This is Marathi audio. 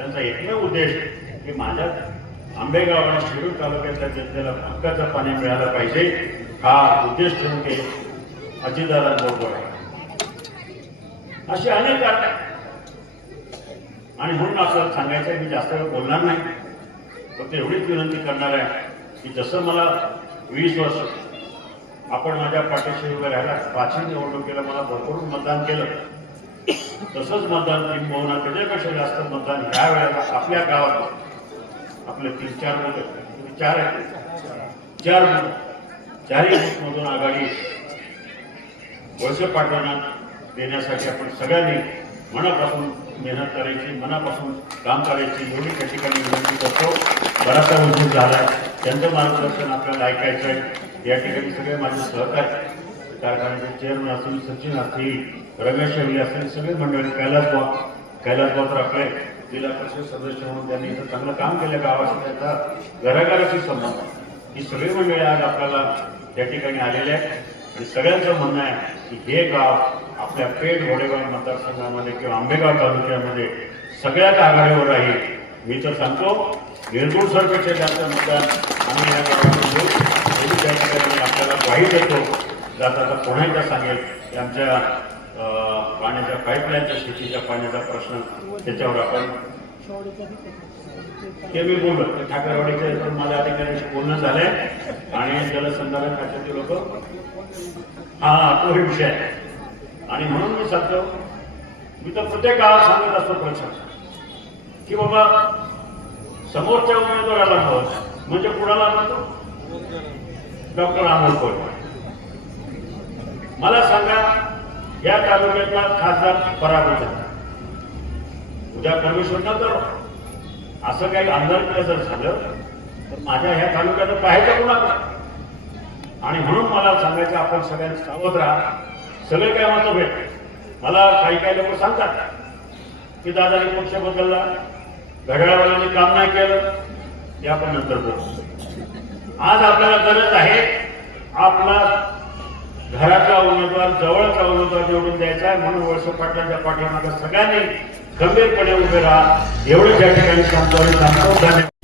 त्यांचा एकमेव उद्देश की माझ्या आंबेगाव आणि शिरूर तालुक्यातल्या जनतेला हक्काचं पाणी मिळालं पाहिजे हा उद्देश ठेवून ते अजितदारांबरोबर आहे अशी अनेक कारण आणि म्हणून आपल्याला सांगायचं मी जास्त वेळ बोलणार नाही. फक्त एवढीच विनंती करणार आहे की जसं मला वीस वर्ष आपण माझ्या पाठीशी उभे राहिला पाचवी निवडणुकीला मला भरपूर मतदान केलं. तसंच मतदान किंबहुना त्याच्यापेक्षा जास्त मतदान ह्या वेळेला आपल्या गावात आपले तीन चार मत म्हणजे चार आहेत. चार चारही मधून आघाडी वळसे पाटलांना देण्यासाठी आपण सगळ्यांनी मनापासून मेहनत करायची मनापासून काम करायची. एवढी त्या ठिकाणी विनंती करतो. बराचसा उद्योग झाला. त्यांचं मार्गदर्शन आपल्याला ऐकायचं आहे. या ठिकाणी सगळे माझे सहकारी कारखान्याचे चेअरमन असतील सचिन असतील रमेश शेवली असतील सगळे मंडळी कैलास बा कैलास बा तर आपले जिल्हा परिषद सदस्य म्हणून त्यांनी इथं चांगलं काम केलं गावाशी त्याचा घराघराशी संबंध. ही सगळी मंडळी आज आपल्याला त्या ठिकाणी आलेले आहेत. आणि सगळ्यांचं म्हणणं आहे की हे गाव आपल्या पेठ घोडेगाव मतदारसंघामध्ये किंवा आंबेगाव तालुक्यामध्ये सगळ्यात आघाडीवर राहील. मी तर सांगतो निर्गुण सरपेक्षा जास्त मतदान आम्ही या गावामध्ये त्या ठिकाणी आपल्याला ग्वाही देतो जाता आता पुन्हा एकदा सांगेल की आमच्या पाण्याच्या पाईपलाईनच्या शेतीच्या पाण्याचा प्रश्न त्याच्यावर आपण ते मी बोललो. ठाकरेवाडीच्या इथून माझ्या अधिकाऱ्यांशी बोलणं झालंय. आणि जलसंधारण खात्याचे लोक हा तो विषय आहे. आणि म्हणून मी सांगतो मी तर प्रत्येक गावात सांगत असतो प्रश्न की बाबा समोरच्या उमेदवाराला हवं म्हणजे कुणाला म्हणतो? डॉक्टर अमोल कोल्हे मला सांगा या तालुक्यातला खासदार पराभूत झाला. उद्या परमेश्वर न करो. असं काही आमदार केलं जर झालं तर माझ्या ह्या तालुक्यात पाहायचं कुणाला? आणि म्हणून मला सांगायचं आपण सगळ्यांनी सावध राहा. सगळे काय मतभेद मला काही काही लोक सांगतात की दादानी पक्ष बदलला घड्याळवाल्यांनी काम नाही केलं हे आपण नंतर बोलू. आज आपल्याला गरज आहे आपला घरातला उमेदवार जवळचा उमेदवार निवडून द्यायचा आहे म्हणून वळसे पाटलांच्या पाठीमागे सगळ्यांनी गंभीरपणे उभे राहा. एवढं त्या ठिकाणी सांगतो आणि सांगतो. धन्यवाद.